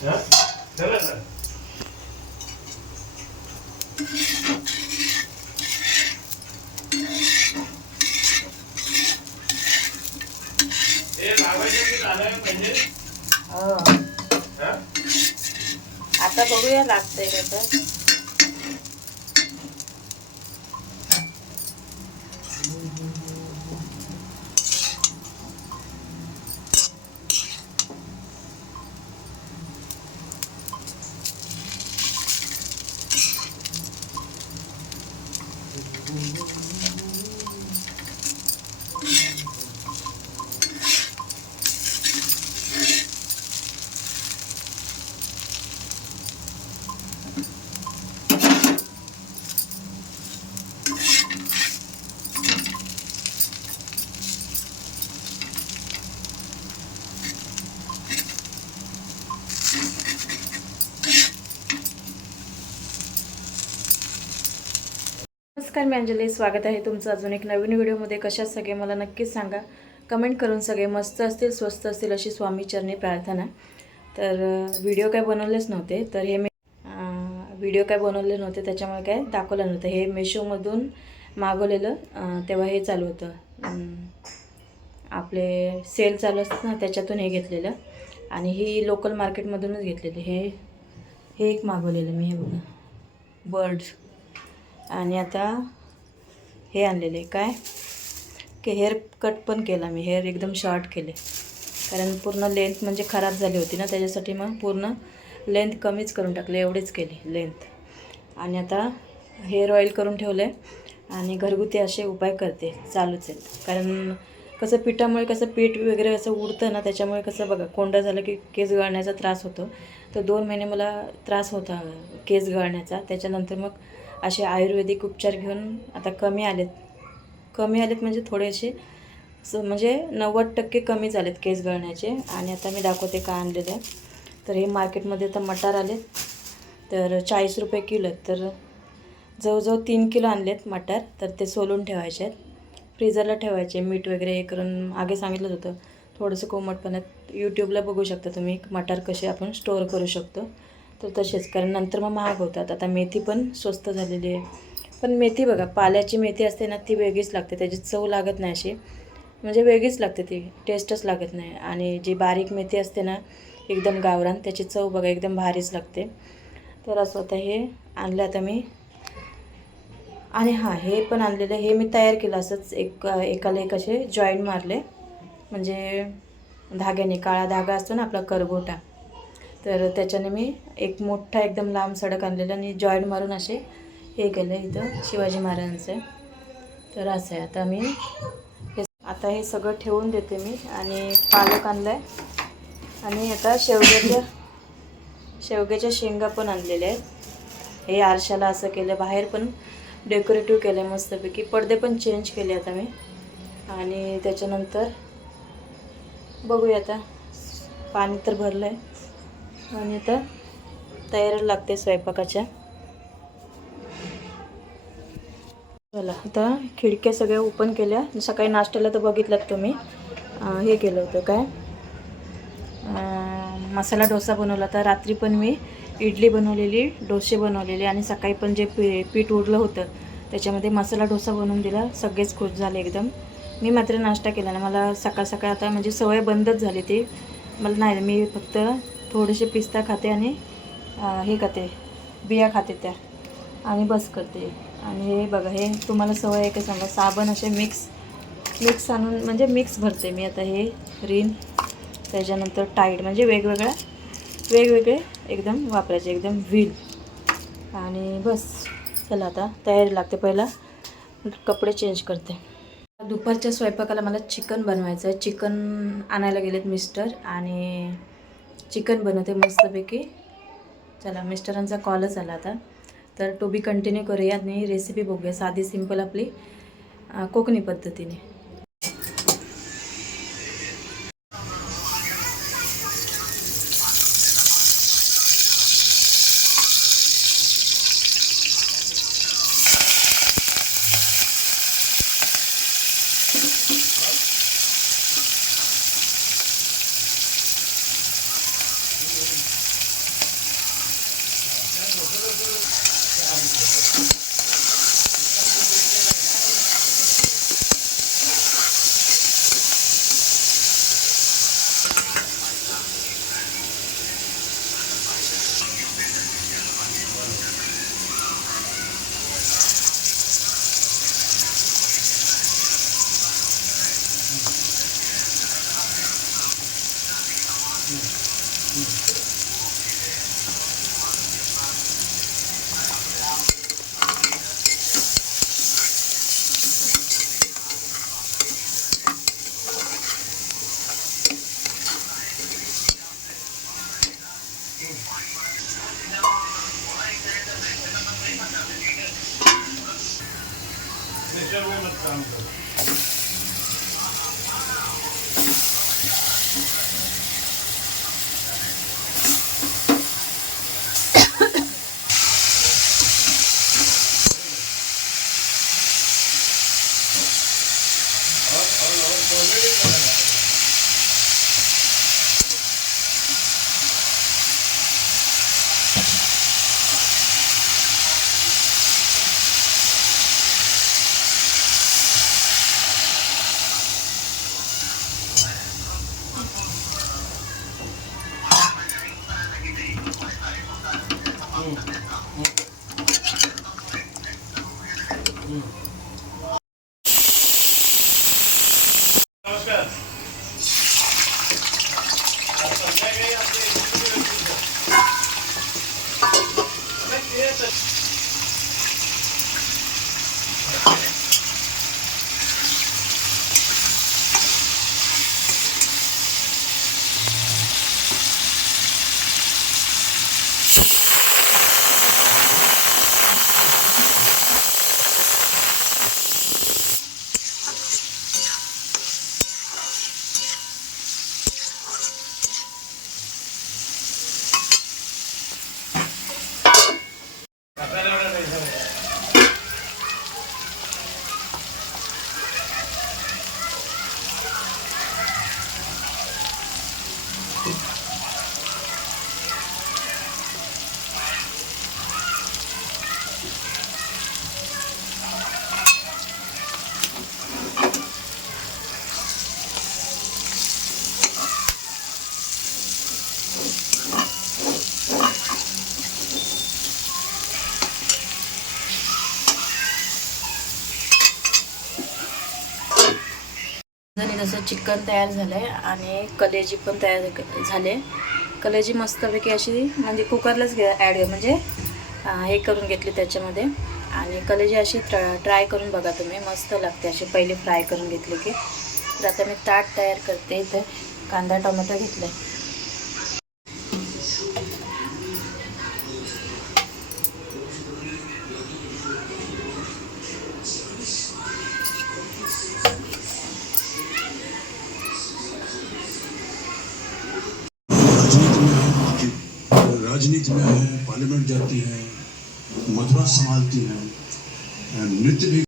हा? ठेवलं ना? हे लावायचं की झालं म्हणजे नमस्कार मी अंजली. स्वागत आहे तुमचं अजून एक नवीन व्हिडिओमध्ये. कशात सगळे मला नक्कीच सांगा. कमेंट करून सगळे मस्त असतील स्वस्त असतील अशी स्वामीचरणी प्रार्थना. तर व्हिडिओ काय बनवलेच नव्हते तर हे मी व्हिडिओ काय बनवले नव्हते त्याच्यामुळे काय दाखवलं नव्हतं. हे मेशोमधून मागवलेलं तेव्हा हे चालू होतं. आपले सेल चालू असतात ना त्याच्यातून हे घेतलेलं. आणि ही लोकल मार्केटमधूनच घेतलेली. हे हे एक मागवलेलं मी हे बघा. बर्ड्स. आणि आता हे आणलेले काय? की हेअर कट पण केला मी. हेअर एकदम शॉर्ट केले. कारण पूर्ण लेंथ म्हणजे खराब झाली होती ना त्याच्यासाठी मग पूर्ण लेंथ कमीच करून टाकले एवढेच केले लेंथ. आणि आता हेअर ऑइल करून ठेवलं आहे आणि घरगुती असे उपाय करते चालूच आहेत. कारण कसं पिठामुळे कसं पीठ वगैरे असं उडतं ना त्याच्यामुळे कसं बघा कोंडा झालं की केस गळण्याचा त्रास होतो. तर दोन महिने मला त्रास होता केस गळण्याचा. त्याच्यानंतर मग असे आयुर्वेदिक उपचार घेऊन आता कमी आलेत. कमी आलेत म्हणजे थोडेसे स म्हणजे नव्वद टक्के कमी झालेत केस गळण्याचे. आणि आता मी दाखवते का आणलेले तर हे मार्केटमध्ये आता मटार आलेत. तर चाळीस रुपये किलो आहेत. तर जवळजवळ तीन किलो आणलेत मटार. तर ते सोलून ठेवायचे आहेत. फ्रीजरला ठेवायचे. मीठ वगैरे हे करून आगे सांगितलं होतं. थोडंसं कोमटपणात यूट्यूबला बघू शकता तुम्ही मटार कसे आपण स्टोअर करू शकतो. तर तसेच कारण नंतर मग महाग होतात. आता मेथी पण स्वस्त झालेली आहे. पण मेथी बघा पाल्याची मेथी असते ना ती वेगळीच लागते. त्याची चव लागत नाही अशी. म्हणजे वेगळीच लागते ती टेस्टच लागत नाही. आणि जी बारीक मेथी असते ना एकदम गावरान त्याची चव बघा एकदम भारीच लागते. तर असं आता हे आणलं आता मी. आणि हां हे पण आणलेलं हे मी तयार केलं असंच. एक एकाला एक असे जॉईंट मारले. म्हणजे धाग्याने काळा धागा असतो ना आपला करगोटा. तर त्याच्याने मी एक मोठा एकदम लांब सडक आणलेला आणि जॉईंट मारून असे हे केलं इथं शिवाजी महाराजांचं. तर असं आहे. आता मी हे आता हे सगळं ठेवून देते मी आणि पालक आणलं आहे आणि आता शेवग्याच्या शेवग्याच्या शेंगा पण आणलेल्या आहेत. हे आरशाला असं केलं बाहेर पण डेकोरेटिव्ह केलं आहे मस्तपैकी. पडदे पण चेंज केले आता मी. आणि त्याच्यानंतर बघूया आता. पाणी तर भरलं आहे आणि आता तयार लागते स्वयंपाकाच्या. चला आता खिडक्या सगळ्या ओपन केल्या. सकाळी नाश्त्याला तर बघितलात तुम्ही. हे केलं होतं काय? मसाला डोसा बनवला होता. रात्री पण मी इडली बनवलेली डोसे बनवलेले आणि सकाळी पण जे पी पीठ उरलं होतं त्याच्यामध्ये मसाला डोसा बनवून दिला. सगळेच खुश झाले एकदम. मी मात्र नाश्ता केला ना मला सकाळ सकाळ आता म्हणजे सवय बंदच झाली ती. मला नाही मी फक्त थोडेसे पिस्ता खाते आणि हे खाते बिया खाते त्या. आणि बस करते. आणि हे बघा हे तुम्हाला सवय आहे का सांगा? साबण असे मिक्स मिक्स आणून म्हणजे मिक्स भरते मी आता हे रिन. त्याच्यानंतर टाईट म्हणजे वेगवेगळ्या वेगवेगळे एकदम वापरायचे एकदम व्हील आणि बस चला आता तयारी लागते. पहिला कपडे चेंज करते. दुपारच्या स्वयंपाकाला मला चिकन बनवायचं आहे. चिकन आणायला गेलेत मिस्टर आणि चिकन बनवते मस्तपैकी. चला मिस्टरांचा कॉलच आला आता. तर टू बी कंटिन्यू करूया आणि रेसिपी बघूया. साधी सिंपल आपली कोकणी पद्धतीने. मिसळमध्ये काम करतो और जसं चिकन तयार झालं आहे आणि कलेजी पण तयार झाले. कलेजी मस्तपैकी अशी म्हणजे कुकरलाच घे ॲड म्हणजे हे करून घेतली त्याच्यामध्ये. आणि कलेजी अशी ट्रा ट्राय करून बघा तुम्ही मस्त लागते अशी पहिले फ्राय करून घेतली की. तर आता मी ताट तयार करते इथे. कांदा टोमॅटो घेतलं आहे राजनीति में है पार्लियामेंट जाती है मथुरा संभालती है नृत्य भी